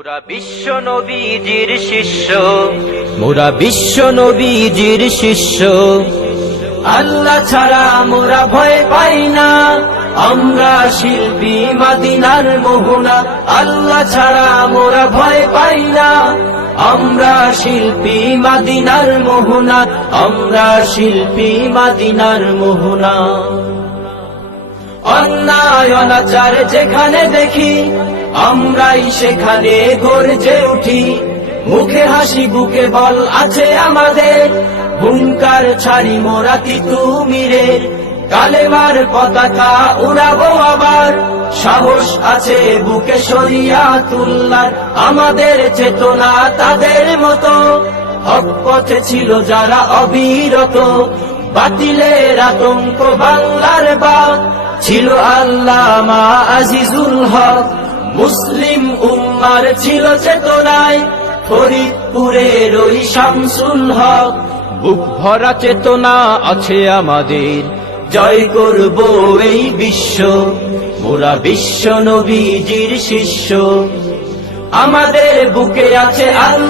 মোরা বিশ্ব নবীজির শিষ্য, মোরা বিশ্ব নবীজির শিষ্য। আল্লাহ ছাড়া মোরা ভয় পাই না, আমরা শিল্পী মদিনার মোহনা। আল্লাহ ছাড়া মোরা ভয় পাই না, আমরা শিল্পী মদিনার মোহনা, আমরা শিল্পী মদিনার মোহনা। অন্যায় অনাচার যেখানে দেখি, আমরাই সেখানে গর্জে উঠি। মুখে হাসি বুকে বল আছে আমাদের, হুঙ্কার ছাড়ি মোরা তিতুমিরের। কালেমার পতাকা উড়াবো আবার, সাহস আছে বুকে শরিয়াতুল্লাহ। আমাদের চেতনা তাদের মতো, হক পথে ছিল যারা অবিরত। বাতিলের আতঙ্ক বাংলার বাদ ছিল আল্লামা আজিজুল হক। মুসলিম উম্মার ছিল চেতনায় ফরিদপুরের ওই শামসুল হক। বুক ভরা চেতনা আছে আমাদের, জয় করব এই বিশ্ব। মোরা বিশ্ব নবীজির শিষ্য, আমাদের বুকে আছে আল্লাহ।